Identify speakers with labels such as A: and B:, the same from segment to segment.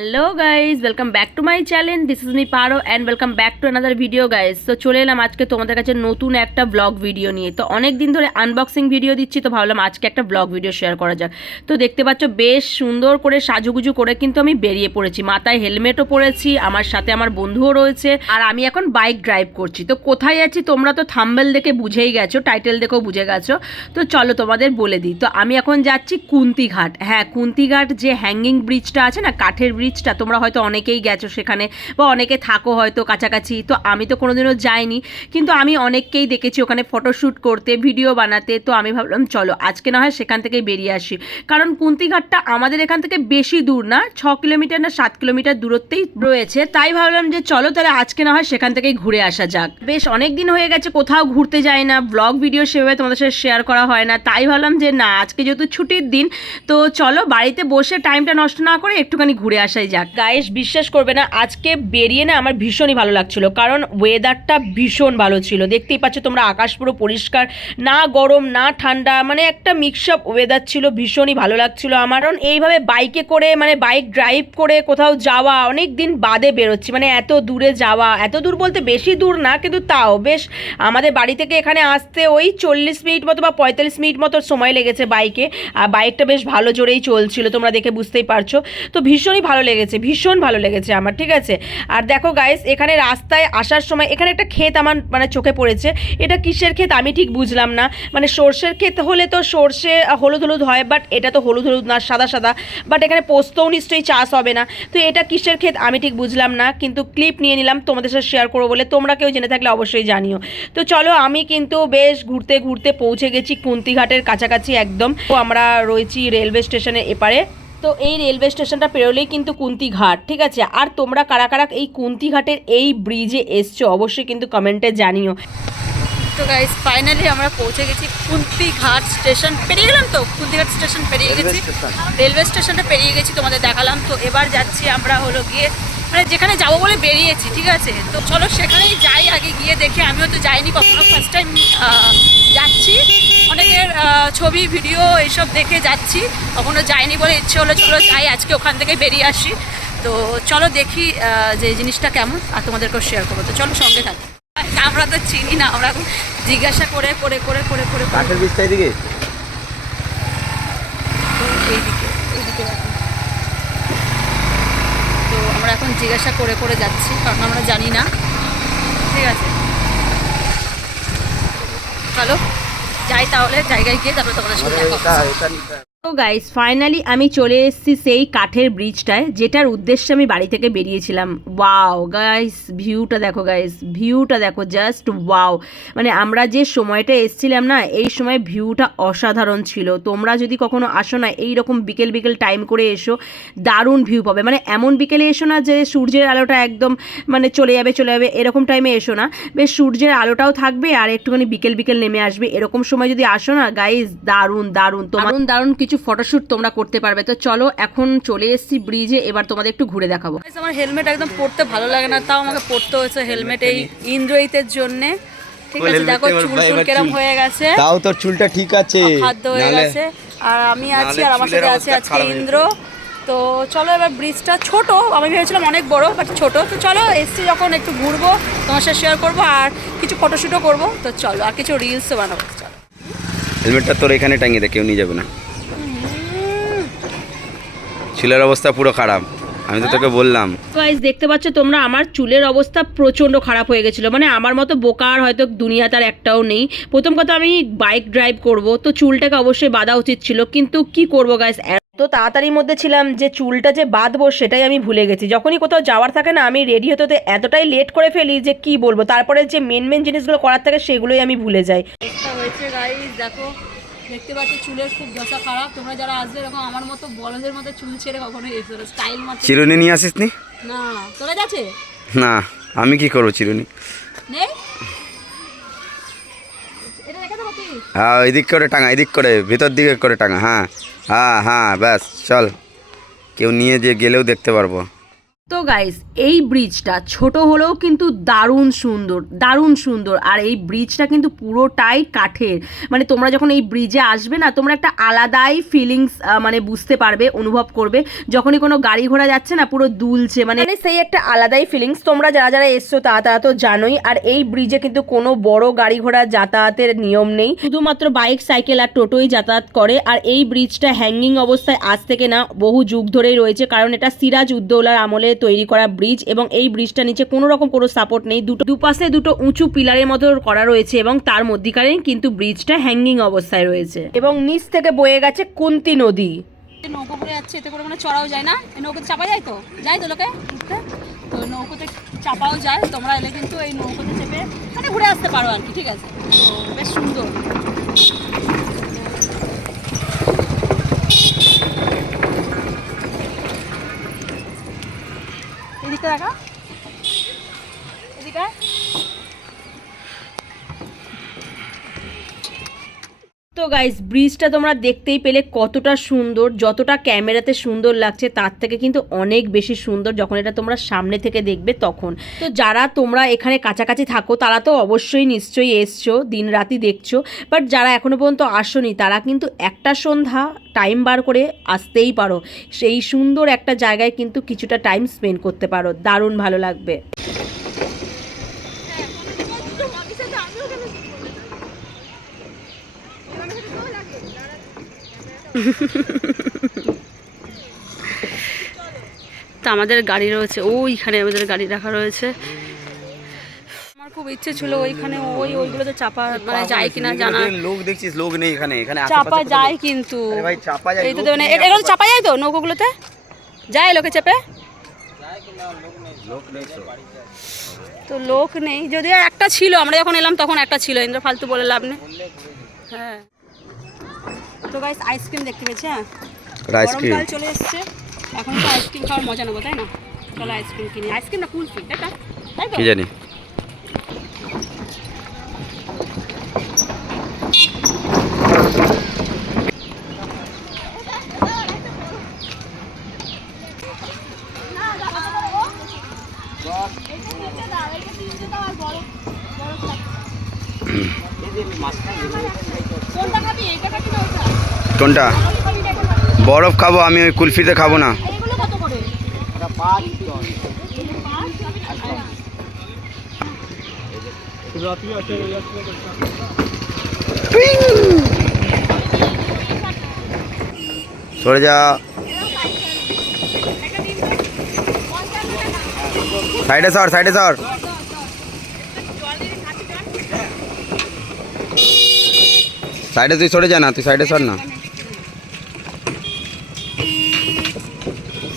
A: Hello guys welcome back to my channel this is me Paro and welcome back to another video guys তো চলে এলাম আজকে তোমাদের কাছে নতুন একটা ব্লগ ভিডিও নিয়ে। তো অনেক দিন ধরে আনবক্সিং ভিডিও দিচ্ছি, তো ভাবলাম আজকে একটা ব্লগ ভিডিও শেয়ার করা যাক। তো দেখতে পাচ্ছ, বেশ সুন্দর করে সাজুগুজু করে কিন্তু আমি বেরিয়ে পড়েছি। মাথায় হেলমেটও পরেছি, আমার সাথে আমার বন্ধুও রয়েছে, আর আমি এখন বাইক ড্রাইভ করছি। তো কোথায় আছি তোমরা তো থাম্বেল দেখে বুঝেই গেছো টাইটেল দেখেও বুঝে গেছো। তো চলো তোমাদের বলে দিই। তো আমি এখন যাচ্ছি কুন্তিঘাট। হ্যাঁ কুন্তিঘাট যে হ্যাঙ্গিং ব্রিজটা আছে না, কাঠের ব্রিজটা তোমরা হয়তো অনেকেই গেছো সেখানে বা অনেকে থাকো হয়তো কাছাকাছি। তো আমি তো কোনোদিনও যাইনি, কিন্তু আমি অনেককেই দেখেছি ওখানে ফটোশ্যুট করতে ভিডিও বানাতে। তো আমি ভাবলাম, চলো, আজকে না হয় সেখান থেকেই বেরিয়ে আসি। কারণ কুন্তিঘাটটা আমাদের এখান থেকে বেশি দূর না, ছ কিলোমিটার না সাত কিলোমিটার দূরত্বেই রয়েছে। তাই ভাবলাম যে, চলো তাহলে আজকে না হয় সেখান থেকেই ঘুরে আসা যাক। বেশ অনেক দিন হয়ে গেছে, কোথাও ঘুরতে যাই না ব্লগ ভিডিও সেভাবে তোমাদের সাথে শেয়ার করা হয় না। তাই ভাবলাম যে, না, আজকে যেহেতু ছুটির দিন, তো চলো বাড়িতে বসে টাইমটা নষ্ট না করে একটুখানি ঘুরে আসাই যাক। গায়েস বিশ্বাস করবে না, আজকে বেরিয়ে না আমার ভীষণই ভালো লাগছিল, কারণ ওয়েদারটা ভীষণ ভালো ছিল। দেখতেই পাচ্ছ তোমরা আকাশ পুরো পরিষ্কার, না গরম, না ঠান্ডা মানে একটা মিক্স আপ ওয়েদার ছিল, ভীষণই ভালো লাগছিল আমার। কারণ এইভাবে বাইকে করে মানে বাইক ড্রাইভ করে কোথাও যাওয়া অনেক দিন বাদে বেরোচ্ছি মানে এত দূরে যাওয়া, এত দূর বলতে বেশি দূর না, কিন্তু তাও বেশ, আমাদের বাড়ি থেকে এখানে আসতে ওই চল্লিশ মিনিট মতো বা পঁয়তাল্লিশ মিনিট মতো সময় লেগেছে বাইকে আর বাইকটা বেশ ভালো জোরেই চলছিল, তোমরা দেখে বুঝতেই পারছ। তো ভীষণই ভালো লেগেছে, ভীষণ ভালো লেগেছে আমার, ঠিক আছে? আর দেখো গাইস এখানে রাস্তায় আসার সময়, এখানে একটা ক্ষেত আমার মানে চোখে পড়েছে। এটা কিসের ক্ষেত আমি ঠিক বুঝলাম না। মানে সর্ষের ক্ষেত হলে তো সর্ষে হলুদ হলুদ হয় বাট এটা তো হলুদ হলুদ না, সাদা সাদা। বাট এখানে পোস্তও নিশ্চয়ই চাষ হবে না। তো এটা কিসের ক্ষেত আমি ঠিক বুঝলাম না, কিন্তু ক্লিপ নিয়ে নিলাম, তোমাদের সাথে শেয়ার করব বলে। তোমরা কেউ জেনে থাকলে অবশ্যই জানিও। তো চলো, আমি কিন্তু বেশ ঘুরতে ঘুরতে পৌঁছে গেছি কুন্তিঘাটের কাছাকাছি একদম। তো আমরা রয়েছি রেলওয়ে স্টেশনের এপারে। তো এই রেলওয়ে স্টেশনটা পেরোলেই কিন্তু কুন্তি ঘাট ঠিক আছে? আর তোমরা কারা কারা এই কুন্তি ঘাটের এই ব্রিজে এসছো অবশ্যই কিন্তু কমেন্টে জানিও।
B: তো গাইস ফাইনালি আমরা পৌঁছে গেছি কুন্তিঘাট স্টেশন পেরিয়ে গেলাম তো? কুন্তিঘাট স্টেশন পেরিয়ে গেছি। রেলওয়ে স্টেশনটা পেরিয়ে গেছি তোমাদের দেখালাম। তো এবার যাচ্ছি আমরা হলো গিয়ে মানে যেখানে যাব বলে বেরিয়েছি ঠিক আছে? তো চলো সেখানেই যাই। আগে গিয়ে দেখে আমিও তো যাইনি কখনো। ফার্স্ট টাইম যাচ্ছি। অনেকের ছবি ভিডিও এইসব দেখে যাচ্ছি। কখনো যাইনি বলে ইচ্ছে হলো চলো যাই আজকে ওখান থেকে বেরিয়ে আসি। তো চলো দেখি যে জিনিসটা কেমন আর তোমাদেরকেও শেয়ার করব। তো চলো সঙ্গে থাকি। আমরা তো চিনি না আমরা এখন জিজ্ঞাসা করে করে করে করে করে
C: কাঠের বীজটা
B: এইদিকে? তো আমরা এখন জিজ্ঞাসা করে করে যাচ্ছি কারণ আমরা জানি না। ঠিক আছে চলো যাই তাহলে জায়গায় গিয়ে তারপরে তোমাদের সাথে
A: তো গাইস ফাইনালি আমি চলে এসেছি সেই কাঠের ব্রিজটায় যেটার উদ্দেশ্যে আমি বাড়ি থেকে বেরিয়েছিলাম। ওয়াও গাইস ভিউটা দেখো গাইস ভিউটা দেখো জাস্ট ওয়াও মানে আমরা যে সময়টা এসছিলাম না, এই সময় ভিউটা অসাধারণ ছিল। তোমরা যদি কখনো আসো না, এই রকম বিকেল বিকেল টাইম করে এসো, দারুণ ভিউ পাবে। মানে এমন বিকেলে এসো না যে সূর্যের আলোটা একদম মানে চলে যাবে চলে যাবে, এরকম টাইমে এসো না। বেশ সূর্যের আলোটাও থাকবে আর একটুখানি বিকেল বিকেল নেমে আসবে। এরকম সময় যদি আসো না গাইস দারুণ দারুণ। দারুণ দারুণ কিছু ফটোশ্যুট তোমরা করতে পারবে। তো চলো এখন চলে এসেছি ব্রিজে এবার তোমাদের একটু ঘুরে দেখাবো।
B: আমার হেলমেট একদম পরতে ভালো লাগে না তাও আমাকে পরতে হয়েছে হেলমেট এই ইন্দ্রজিতের জন্য। ঠিক আছে দেখো চুল টুল কেরম হয়ে গেছে।
C: তাও তোর চুলটা ঠিক আছে।
B: খাদ্য হয়ে গেছে। আর আমি আছি আর আমার সাথে আছে আজকে ইন্দ্র। তো চলো এবার ব্রিজটা ছোট আমি ভেবেছিলাম অনেক বড় বাট ছোট। তো চলো এসছি যখন একটু ঘুরবো তোমার সাথে শেয়ার করব আর কিছু ফটোশ্যুটও করব। তো চলো আর কিছু রিলসও বানাবো চলো।
C: হেলমেটটা তোর এখানে টাঙিয়ে দে কেউ নিয়ে যাবে না। চুলের অবস্থা পুরো খারাপ। আমি তো তোকে বললাম।
A: গাইস দেখতে পাচ্ছ তোমরা আমার চুলের অবস্থা প্রচণ্ড খারাপ হয়ে গেছিল। মানে আমার মতো বোকার হয়তো দুনিয়াতে আর একটাও নেই। প্রথম কথা আমি বাইক ড্রাইভ করব তো চুলটাকে অবশ্যই বাঁধা উচিত ছিল। কিন্তু কি করব গাইস এত তাড়াতাড়ির মধ্যে ছিলাম যে চুলটা যে বাঁধবো সেটাই আমি ভুলে গেছি। যখনই কোথাও যাওয়ার থাকে না আমি রেডি হতে হতে এতটাই লেট করে ফেলি যে কি বলব? তারপরে যে মেন মেন জিনিসগুলো করার থাকে সেগুলোই আমি ভুলে যাই।
B: হয়েছে গাইজ দেখো। দেখতে পাচ্ছ চুলের খুব দশা খারাপ। তোমরা যারা আসবে এরকম আমার মতো বলদের মতো চুল ছেড়ে কখনো এসো স্টাইল মারতে
C: চিরুনি নিয়ে আসিস নি?
B: না। তোরা যাচ্ছে?
C: না আমি কি করব চিরুনি?
B: নেই
C: হ্যাঁ এদিক করে টাঙা এদিক করে ভিতর দিকে করে টাঙা হ্যাঁ। হ্যাঁ হ্যাঁ ব্যাস চল। কেউ নিয়ে যে গেলেও দেখতে পারব।
A: তো গাইস এই ব্রিজটা ছোট হলেও কিন্তু দারুণ সুন্দর দারুণ সুন্দর। আর এই ব্রিজটা কিন্তু পুরোটাই কাঠের। মানে তোমরা যখন এই ব্রিজে আসবে না, তোমরা একটা আলাদাই ফিলিংস মানে বুঝতে পারবে, অনুভব করবে। যখনই কোনো গাড়ি ঘোড়া যাচ্ছে না, পুরো দুলছে মানে সেই একটা আলাদাই ফিলিংস তোমরা যারা যারা এসছো, তারা তারা তো জানোই। আর এই ব্রিজে কিন্তু কোনো বড় গাড়ি ঘোড়া যাতায়াতের নিয়ম নেই। শুধুমাত্র বাইক সাইকেল আর টোটোই যাতায়াত করে। আর এই ব্রিজটা হ্যাঙ্গিং অবস্থায় আজ থেকে না, বহু যুগ ধরেই রয়েছে। কারণ এটা সিরাজ উদ্দৌলার আমলে তৈরি করা ব্রিজ এবং এই ব্রিজটা নিচে কোনো রকম কোনো সাপোর্ট নেই। দুটো দুপাশে দুটো উঁচু পিলারের মতো করা রয়েছে এবং তার মধ্যিখানে কিন্তু ব্রিজটা হ্যাঙ্গিং অবস্থায় রয়েছে। এবং নিচ থেকে বয়ে গেছে কুন্তি নদী।
B: নৌকো করে যাচ্ছে, এতে করে মানে চড়াও যায় না? নৌকোতে চাপা যায় তো? যায় তো লোকে? তো নৌকোতে চাপাও যায়, তোমরা এলে কিন্তু এই নৌকোতে চেপে মানে ঘুরে আসতে পারো আর কি, ঠিক আছে? তো বেশ সুন্দর। এদিকে দেখা। এদিকে
A: তো গাইস ব্রিজটা তোমরা দেখতেই পেলে কতটা সুন্দর, যতটা ক্যামেরাতে সুন্দর লাগছে, তার থেকে কিন্তু অনেক বেশি সুন্দর যখন এটা তোমরা সামনে থেকে দেখবে তখন। তো যারা তোমরা এখানে কাছাকাছি থাকো, তারা তো অবশ্যই নিশ্চয়ই এসছো দিন রাতি দেখছ বাট যারা এখনও পর্যন্ত আসোনি, তারা কিন্তু একটা সন্ধ্যা টাইম বার করে আসতেই পারো। সেই সুন্দর একটা জায়গায় কিন্তু কিছুটা টাইম স্পেন্ড করতে পারো। দারুণ ভালো লাগবে।
B: তো আমাদের গাড়ি রয়েছে ওইখানে আমাদের গাড়ি রাখা রয়েছে। আমার খুব ইচ্ছে ছিল ওইখানে ওই ওইগুলোতে চাপা মানে যায় কিনা জানা।
C: লোক দেখছিস লোক নেই এখানে এখানে
B: চাপা যায় কিন্তু।
C: ভাই, চাপা যায়,
B: এই তো মানে এগুলো চাপা যায় তো নৌকোগুলোতে? যায় লোকে চেপে?
C: তো।
B: তো লোক নেই যদিও একটা ছিল আমরা যখন এলাম তখন একটা ছিল ইন্দ্র ফালতু বলে লাভ নেই। হ্যাঁ। তো গাইস আইসক্রিম দেখতে পেয়েছি হ্যাঁ?
C: আইসক্রিম
B: চলে এসছে। এখন তো আইসক্রিম খাওয়ার মজা নেব তাই না? চলো আইসক্রিম কিনি আইসক্রিম না কুলফি তাই তাই তো?
C: কি জানি।
B: কোনটা খাবি? এইটা খাবি না?
C: কোনটা? বরফ খাব, আমি ওই কুলফিতে খাব না। সরে যা। সাইডে সর সাইডে সর। সাইডে তুই সরে যা না, তুই সাইডে সর না।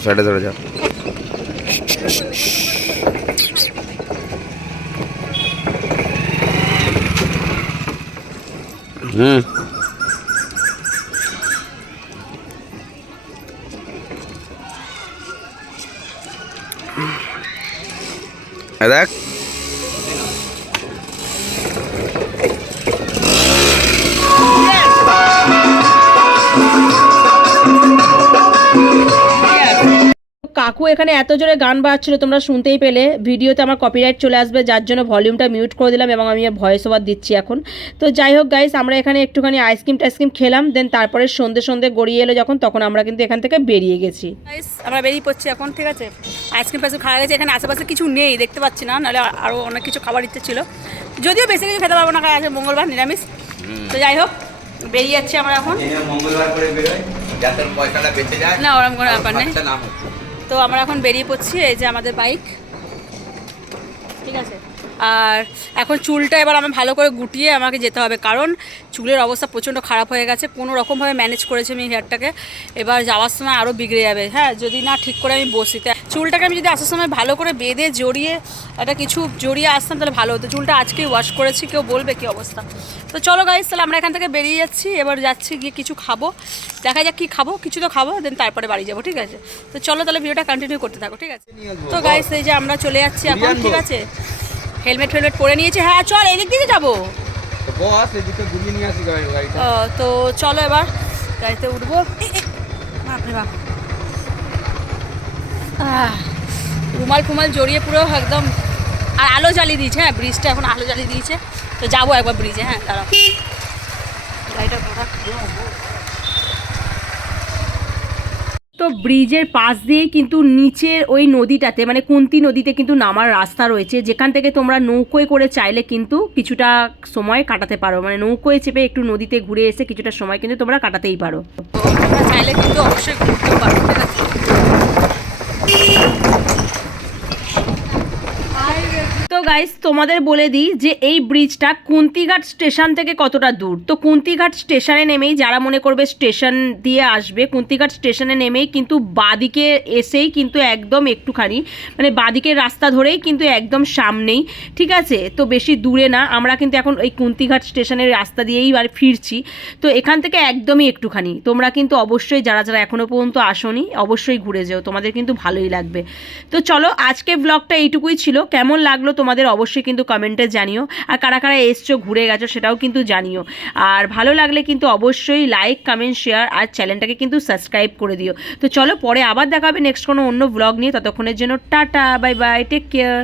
C: সাইডে সরে যা হুম এ দেখ
A: কাকু এখানে এত জোরে গান বাজছিল তোমরা শুনতেই পেলে। ভিডিওতে আমার কপিরাইট চলে আসবে যার জন্য ভলিউমটা মিউট করে দিলাম এবং আমি ভয়েস ওভার দিচ্ছি এখন। তো যাই হোক গাইস আমরা এখানে একটুখানি আইসক্রিম টাইসক্রিম খেলাম দেন তারপরে সন্ধে সন্ধে গড়িয়ে এলো যখন তখন আমরা কিন্তু এখান থেকে বেরিয়ে গেছি।
B: গাইস আমরা বেরিয়ে পড়ছি এখন ঠিক আছে? আইসক্রিম ফাইসক্রিম খাওয়া গেছে এখানে আশেপাশে কিছু নেই দেখতে পাচ্ছি না নাহলে আরও অনেক কিছু খাবার ইচ্ছে ছিল। যদিও বেশি কিছু খেতে পারব না কারণ আজকে মঙ্গলবার নিরামিষ। তো যাই হোক বেরিয়ে যাচ্ছি আমরা এখন।
C: মঙ্গলবার করে বেরোয় যাতে পয়সাটা বেঁচে যায়
B: না ওরকম কোনো ব্যাপার নেই। তো আমরা এখন বেরিয়ে পড়ছি এই যে আমাদের বাইক ঠিক আছে? আর এখন চুলটা এবার আমি ভালো করে গুটিয়ে আমাকে যেতে হবে। কারণ চুলের অবস্থা প্রচণ্ড খারাপ হয়ে গেছে কোনো রকমভাবে ম্যানেজ করেছি আমি হেয়ারটাকে এবার যাওয়ার সময় আরও বিগড়ে যাবে। হ্যাঁ যদি না ঠিক করে আমি বসি। তা চুলটাকে আমি যদি আসার সময় ভালো করে বেঁধে জড়িয়ে একটা কিছু জড়িয়ে আসতাম তাহলে ভালো হতো। চুলটা আজকেই ওয়াশ করেছি কেউ বলবে কি অবস্থা। তো চলো গাইস তাহলে আমরা এখান থেকে বেরিয়ে যাচ্ছি। এবার যাচ্ছি গিয়ে কিছু খাব। দেখা যাক কি খাব কিছু তো খাব দেন তারপরে বাড়ি যাব ঠিক আছে? তো চলো তাহলে ভিডিওটা কন্টিনিউ করতে থাকো ঠিক আছে? তো গাইস এই যে আমরা চলে যাচ্ছি এখন ঠিক আছে? হেলমেট ফেলমেট পরে নিয়েছে। হ্যাঁ চল এদিক দিকে যাব।
C: বস এদিকে ঘুরিয়ে নিয়ে আসি গাড়িটা।
B: ও, তো চলো এবার। গাড়িতে উঠবো। বাপরে বাপ। রুমাল ফুমাল জড়িয়ে পুরো একদম আর আলো জ্বালিয়ে দিয়েছে হ্যাঁ ব্রিজটা এখন আলো জ্বালিয়ে দিয়েছে। তো যাব একবার ব্রিজে হ্যাঁ দাঁড়াও। গাড়িটা ঘোরা।
A: তো ব্রিজের পাশ দিয়েই কিন্তু নিচের ওই নদীটাতে মানে কুন্তি নদীতে কিন্তু নামার রাস্তা রয়েছে। যেখান থেকে তোমরা নৌকোয় করে চাইলে কিন্তু কিছুটা সময় কাটাতে পারো। মানে নৌকোয় চেপে একটু নদীতে ঘুরে এসে কিছুটা সময় কিন্তু তোমরা কাটাতেই পারো।
B: তোমরা চাইলে কিন্তু অবশ্যই ঘুরতে পারো ঠিক আছে
A: তো গাইস তোমাদের বলে দিই যে এই ব্রিজটা কুন্তিঘাট স্টেশন থেকে কতটা দূর? তো কুন্তিঘাট স্টেশনে নেমেই যারা মনে করবে স্টেশন দিয়ে আসবে, কুন্তিঘাট স্টেশনে নেমেই কিন্তু বাদিকে এসেই কিন্তু একদম একটুখানি মানে বাদিকের রাস্তা ধরেই কিন্তু একদম সামনেই, ঠিক আছে? তো বেশি দূরে না, আমরা কিন্তু এখন এই কুন্তিঘাট স্টেশনের রাস্তা দিয়েই আর ফিরছি। তো এখান থেকে একদমই একটুখানি, তোমরা কিন্তু অবশ্যই যারা যারা এখনও পর্যন্ত আসোনি, অবশ্যই ঘুরে যেও, তোমাদের কিন্তু ভালোই লাগবে। তো চলো আজকে ব্লগটা এইটুকুই ছিল, কেমন লাগল তোমাদের অবশ্যই কিন্তু কমেন্টে জানিও। আর কারা কারা এসছো, ঘুরে গেছো সেটাও কিন্তু জানিও। আর ভালো লাগলে কিন্তু অবশ্যই লাইক কমেন্ট শেয়ার আর চ্যানেলটাকে কিন্তু সাবস্ক্রাইব করে দিও। তো চলো পরে আবার দেখাবে নেক্সট কোনো অন্য ব্লগ নিয়ে। ততক্ষণের জন্য tata bye bye take care